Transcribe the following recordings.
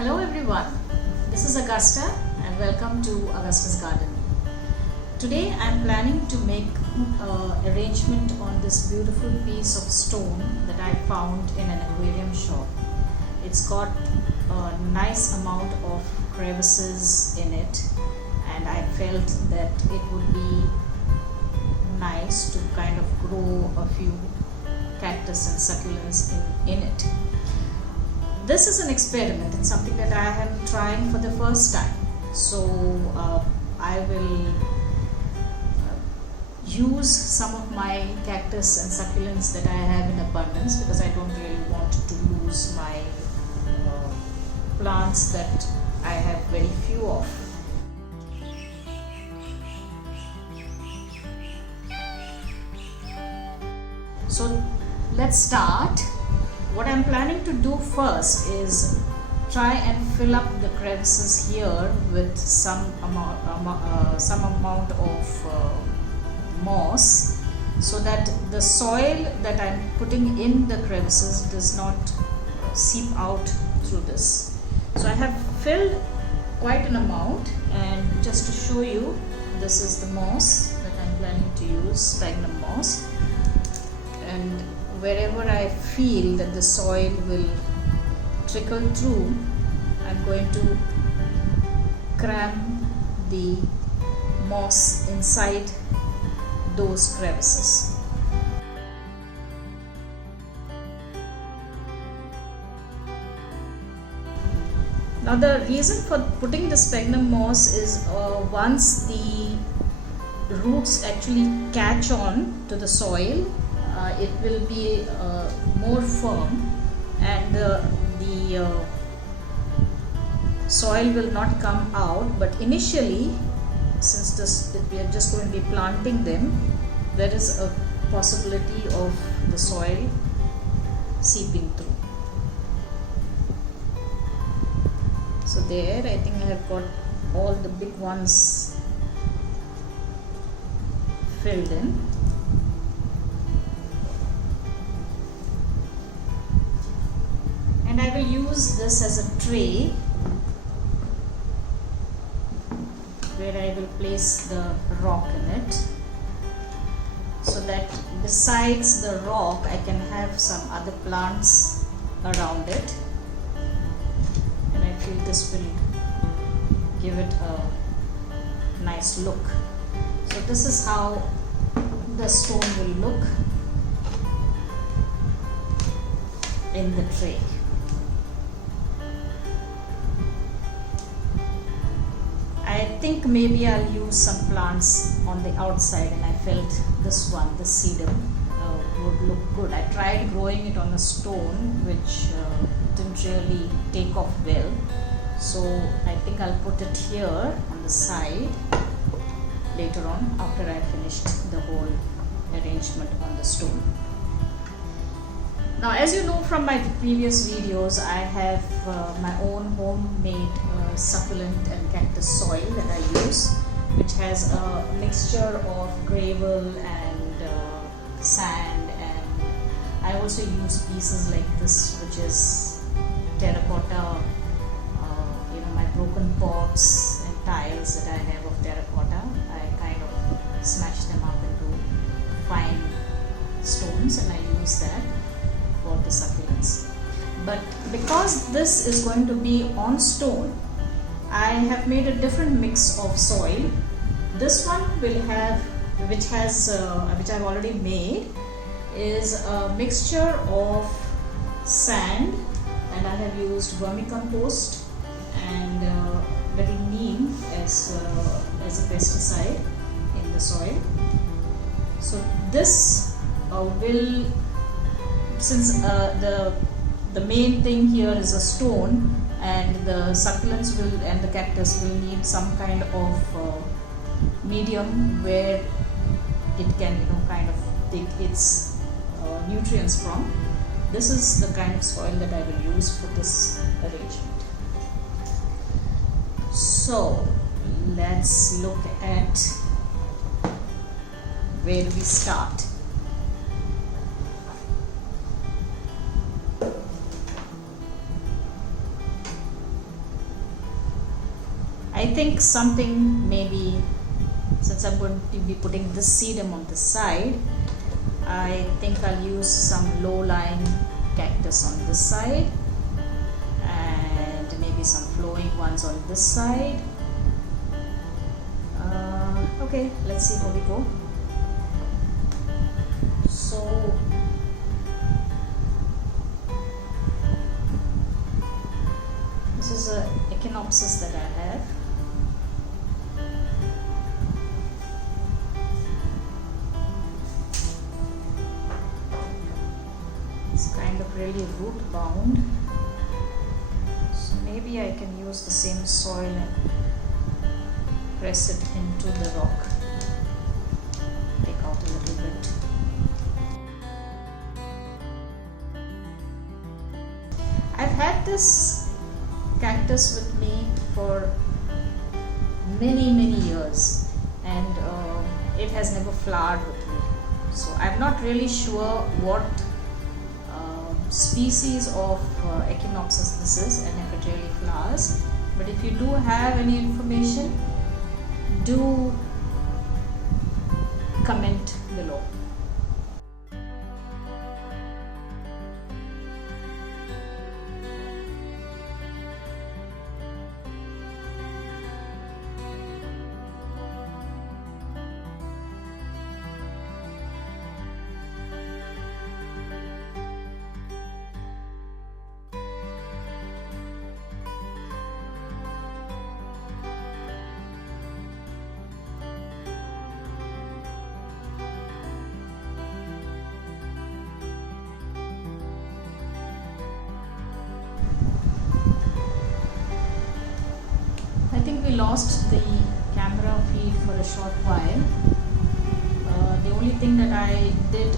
Hello everyone, this is Augusta and welcome to Augusta's Garden. Today I am planning to make arrangement on this beautiful piece of stone that I found in an aquarium shop. It's got a nice amount of crevices in it and I felt that it would be nice to kind of grow a few cactus and succulents in it. This is an experiment. It's something that I am trying for the first time. So I will use some of my cactus and succulents that I have in abundance because I don't really want to lose my plants that I have very few of. So let's start. What I'm planning to do first is try and fill up the crevices here with some amount of moss, so that the soil that I'm putting in the crevices does not seep out through this. So I have filled quite an amount, and just to show you, this is the moss that I'm planning to use, sphagnum moss. And wherever I feel that the soil will trickle through, I'm going to cram the moss inside those crevices. Now the reason for putting the sphagnum moss is once the roots actually catch on to the soil, it will be more firm and the soil will not come out. But initially, since we are just going to be planting them, there is a possibility of the soil seeping through. So there, I think I have got all the big ones filled in. And I will use this as a tray where I will place the rock in it, so that besides the rock I can have some other plants around it, and I feel this will give it a nice look. So this is how the stone will look in the tray. I think maybe I'll use some plants on the outside, and I felt this one, the cedar, would look good. I tried growing it on a stone which didn't really take off well, so I think I'll put it here on the side later on after I finished the whole arrangement on the stone. Now, as you know from my previous videos, I have my own homemade succulent and cactus soil that I use, which has a mixture of gravel and sand, and I also use pieces like this, which is terracotta, my broken pots and tiles that I have of terracotta. I kind of smash them up into fine stones and I use that for the succulents. But because this is going to be on stone, I have made a different mix of soil. This one will have, which I've already made, is a mixture of sand, and I have used vermicompost and little neem as a pesticide in the soil. So this will, since the main thing here is a stone, and the succulents and the cactus will need some kind of medium where it can kind of take its nutrients from. This is the kind of soil that I will use for this arrangement. So let's look at where we start. I think something maybe, since I'm going to be putting this sedum on the side, I think I'll use some low-lying cactus on this side and maybe some flowing ones on this side. Okay, let's see how we go. So this is a Echinopsis that I have. It's kind of really root bound, so maybe I can use the same soil and press it into the rock, take out a little bit. I've had this cactus with me for many years, and it has never flowered with me, so I'm not really sure what species of Echinopsis this is and if it really flowers. But if you do have any information, do comment below. I think we lost the camera feed for a short while. The only thing that I did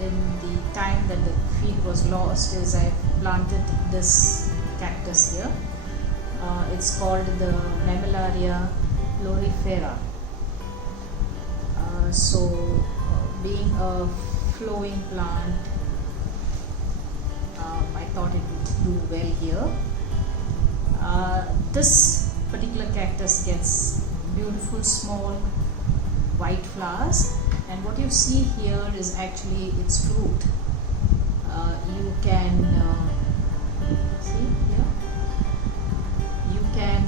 in the time that the feed was lost is I planted this cactus here. It's called the Mammillaria florifera. Being a flowing plant, I thought it would do well here. This particular cactus gets beautiful small white flowers, and what you see here is actually its fruit. You can see here, you can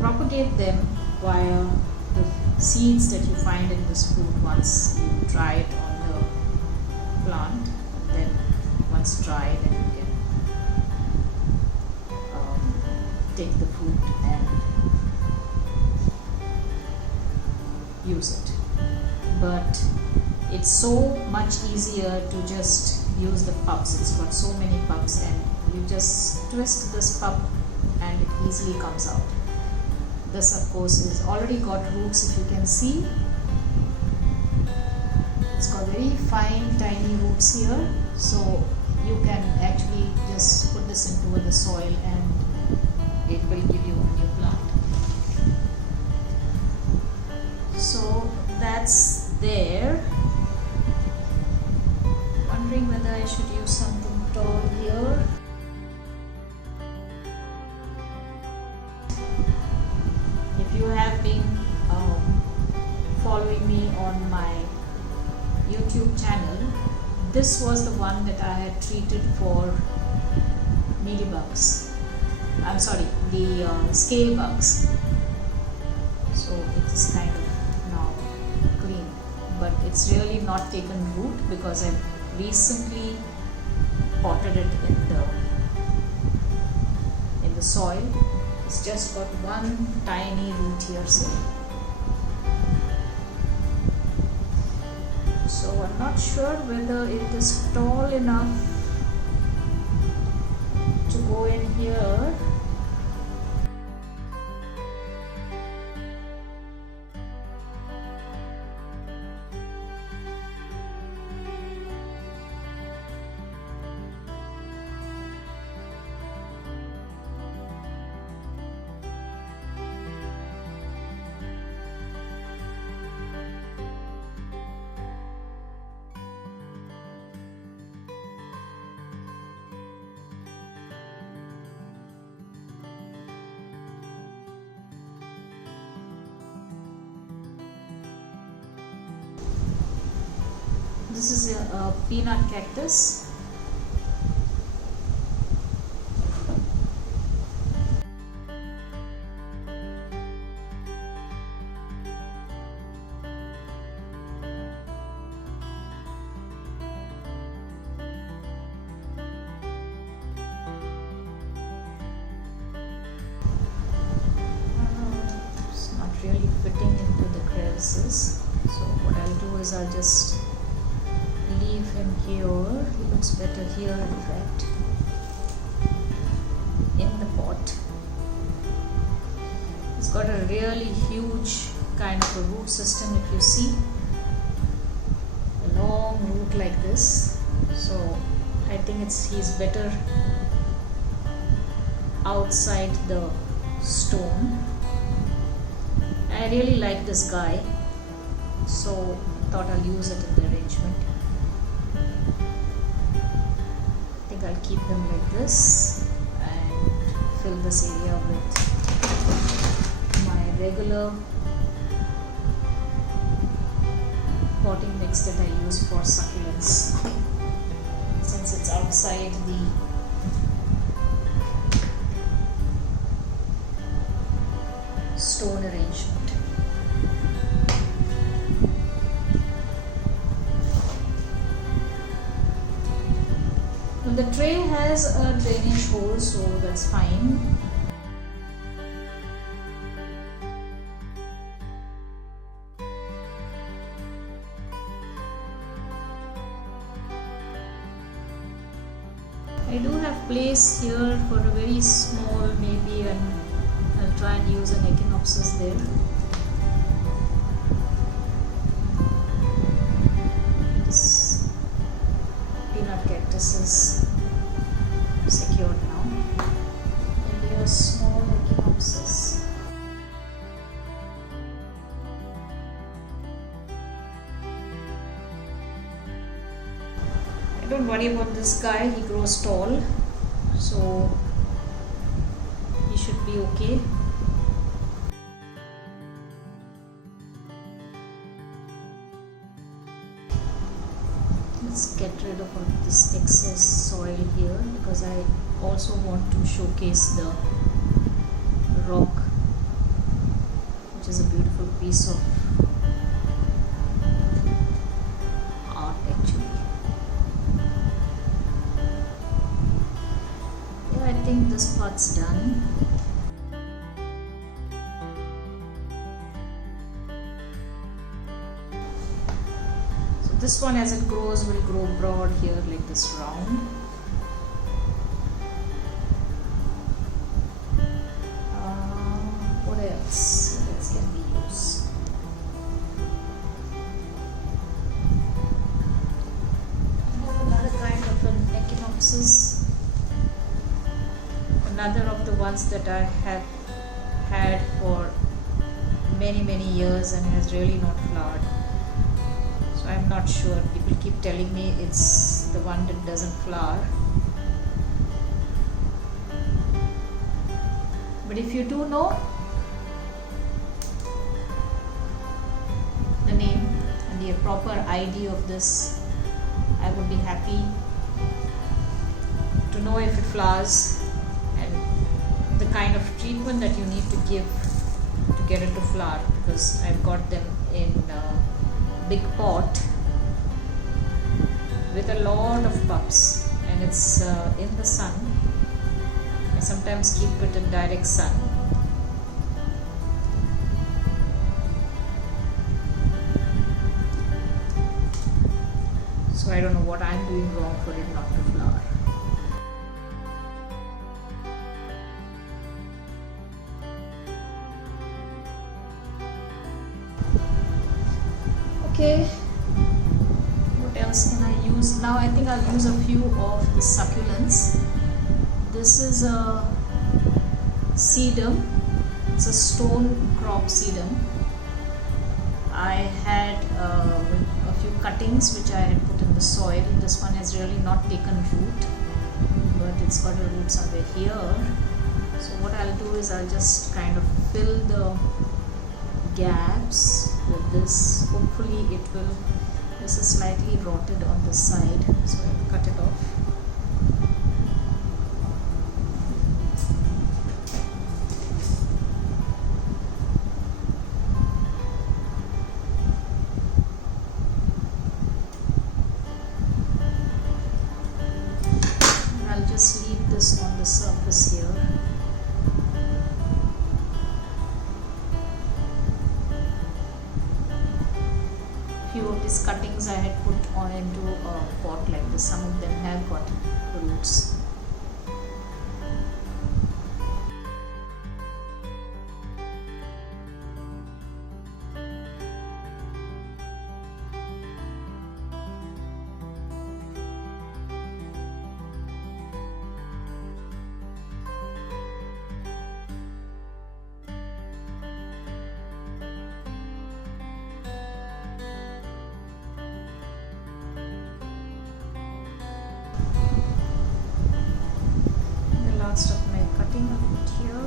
propagate them via the seeds that you find in this fruit once you dry it on the plant. Then once dried, then you can take the fruit and use it. But it's so much easier to just use the pups. It's got so many pups, and you just twist this pup and it easily comes out. This of course is already got roots, if you can see. It's got very fine tiny roots here, so you can actually just put this into the soil and it will give you a new plant. So that's there. Wondering whether I should use something tall here. If you have been following me on my YouTube channel, this was the one that I had treated for mealybugs. I'm sorry, the scale bugs. So it is kind of now clean, but it's really not taken root because I've recently potted it in the soil. It's just got one tiny root here, see. So I'm not sure whether it is tall enough to go in here. this is a peanut cactus. It's not really fitting into the crevices, so what I'll do is I'll just leave him here. He looks better here, in fact, in the pot. It's got a really huge kind of a root system, if you see, a long root like this. So I think he's better outside the stone. I really like this guy, so thought I'll use it in the arrangement. I think I'll keep them like this and fill this area with my regular potting mix that I use for succulents, since it's outside the stone arrangement. Well, the tray has a drainage hole, so that's fine. I do have place here for a very small, maybe, and I'll try and use an echinopsis there. This peanut cactus is secured now. Maybe a small echinopsis. Don't worry about this guy, he grows tall, so he should be okay. Let's get rid of all this excess soil here, because I also want to showcase the rock, which is a beautiful piece of art actually. I think this part's done. So this one, as it grows, will grow broad here like this round. What else? What else can we use? Another kind of an echinopsis. Another of the ones that I have had for many years and has really not flowered, so I'm not sure. People keep telling me it's the one that doesn't flower, but if you do know the name and the proper ID of this, I would be happy to know if it flowers, the kind of treatment that you need to give to get it to flower, because I've got them in a big pot with a lot of pups, and it's in the sun. I sometimes keep it in direct sun. So I don't know what I'm doing wrong for it not to flower. Okay, what else can I use? Now I think I'll use a few of the succulents. This is a sedum. It's a stone crop sedum. I had a few cuttings which I had put in the soil. This one has really not taken root, but it's got a root somewhere here. So what I'll do is I'll just kind of fill the gaps with this. Hopefully it will This is slightly rotted on this side, so I'll cut it off. I'll just leave this on the surface here. Few of these cuttings I had put on into a pot like this. Some of them have got roots. Of my cutting a bit here,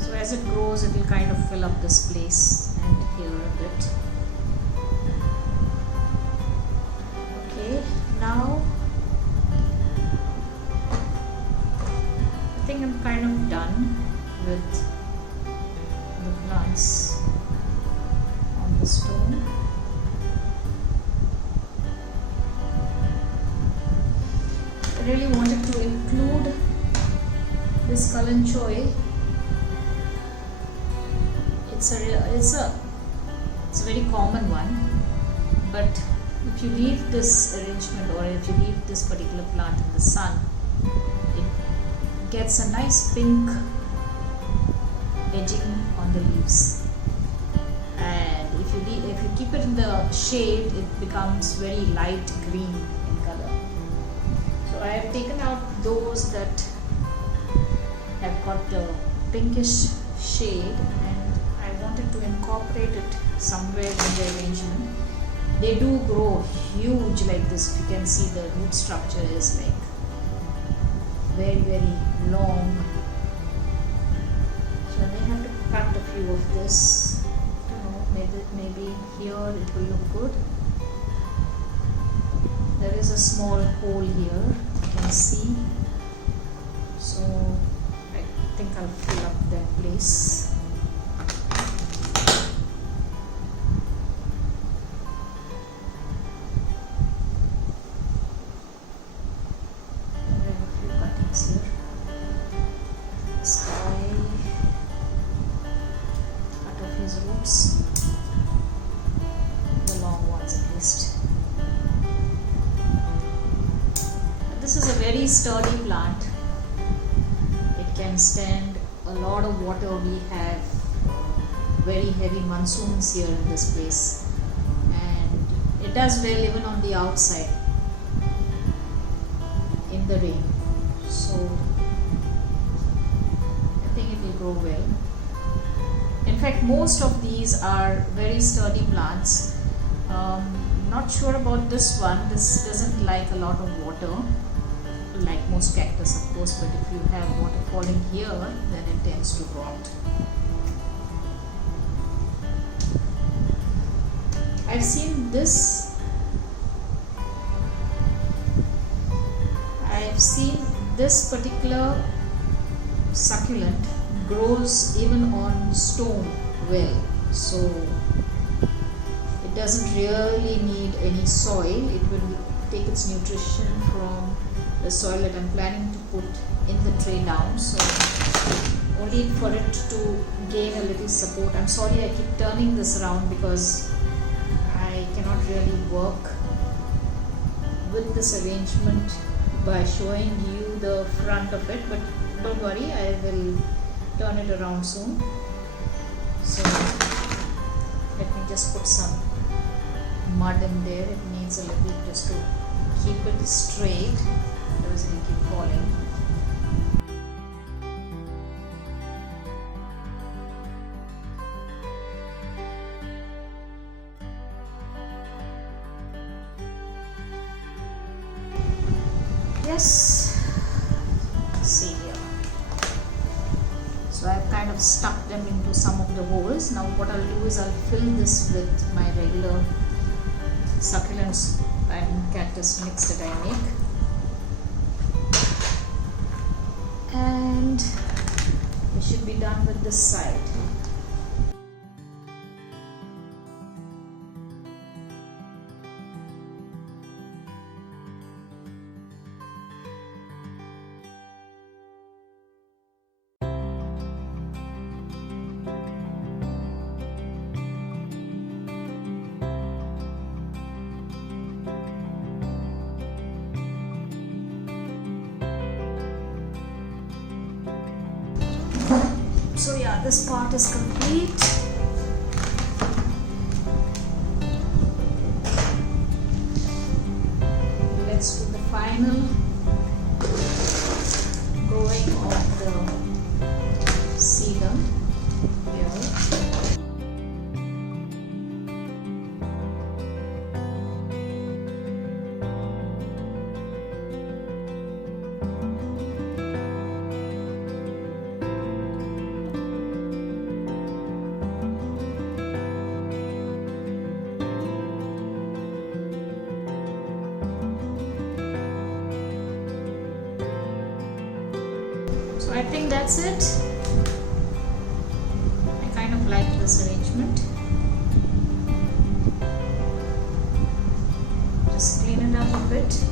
so as it grows it will kind of fill up this place and here a bit. Okay, now I think I'm kind of done with the plants on the stone. I really wanted to include this kalanchoe. It's a very common one, but if you leave this arrangement or if you leave this particular plant in the sun, it gets a nice pink edging on the leaves, and if you keep it in the shade, it becomes very light green in color. I have taken out those that have got the pinkish shade, and I wanted to incorporate it somewhere in the arrangement. They do grow huge like this. You can see the root structure is like very long. So I may have to cut a few of this. Maybe here it will look good. There is a small hole here, you can see, so I think I'll fill up that place. I have a few cuttings here. This guy, cut off his roots, the long ones at least. This is a very sturdy plant. It can stand a lot of water. We have very heavy monsoons here in this place, and it does well even on the outside in the rain. So I think it will grow well. In fact, most of these are very sturdy plants. Not sure about this one. This doesn't like a lot of water, like most cactus of course, but if you have water falling here, then it tends to rot. I've seen this particular succulent grows even on stone well, so it doesn't really need any soil. It will take its nutrition from the soil that I'm planning to put in the tray down, so only for it to gain a little support. I'm sorry I keep turning this around because I cannot really work with this arrangement by showing you the front of it, but don't worry, I will turn it around soon. So let me just put some mud in there. It needs a little just to keep it straight, otherwise it will keep falling. Yes, see here. So I've kind of stuck them into some of the holes. Now what I'll do is I'll fill this with my regular succulents and cactus mix that I make, and we should be done with this side. So yeah, this part is complete. Let's do the final growing of the sedum here. So I think that's it. I kind of like this arrangement. Just clean it up a bit.